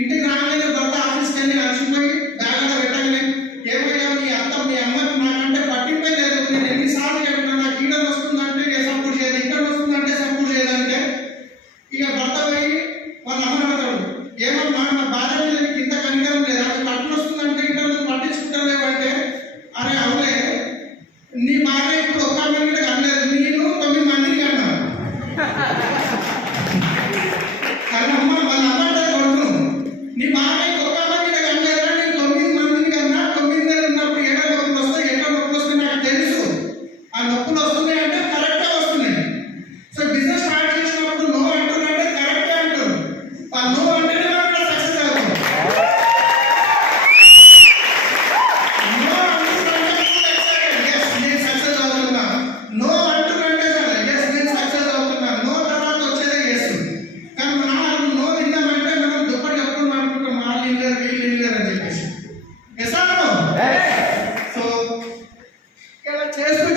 ఇంటికి రాగానే భర్త ఆఫీస్కి వెళ్ళి అలసిపోయి బ్యాగ్ పెట్టగానే ఏమయ్యా మీ అత్త మీ అమ్మకి నాకంటే పట్టింపే లేదు, నేను ఎన్నిసార్లు చెప్పినా నాకు ఈడ వస్తుందంటే సపోర్ట్ చేయదు, ఇక్కడ వస్తుందంటే సపోర్ట్ చేయదంటే ఇక భర్త పోయి వాళ్ళ అమ్మని అడతాడు, ఏమమ్మా నా భార్య మీద ఇంత కనికరం లేదు, అది పట్టుకు వస్తుందంటే ఇక్కడ నువ్వు పట్టించుకుంటలేవంటే అరే అవులే నీ భార్య ఇప్పుడు ఒక్క మందికి అనలేదు, నేను 9 మందికి అన్నాను. కానీ అమ్మ వాళ్ళ అమ్మంటే కొడుకు నీ భార్య ఒక్క మందికి అనలేదా, నేను 9 మందికి కన్నా 9 నెలలు ఉన్నప్పుడు ఎక్కడ నొప్పులు వస్తాయి ఎక్కడ నొప్పులు వస్తాయి నాకు తెలుసు, ఆ నొప్పులు వస్తున్నాయి అంటే కరెక్ట్గా వస్తున్నాయి. సో బిజినెస్ స్టార్ట్ చేసినప్పుడు నో అంటున్నారంటే కరెక్టే అంటారు, ఆ నో అంటేనే అక్కడ సక్సెస్ అవుతుంది. నో అంటున్నారంటే నేను సక్సెస్ అవుతున్నా, నో అంటున్నారంటే ఎస్ నేను సక్సెస్ అవుతున్నా, నో తర్వాత వచ్చేదే ఎస్. కానీ మనం నో విన్నామంటే మనం దుప్పటి ఎప్పుడు అనుకుంటాం వాళ్ళు ఇల్లేరు వీళ్ళు ఇల్లేరు అని చెప్పేసి. ఎస్ సో ఇలా చేస్తూ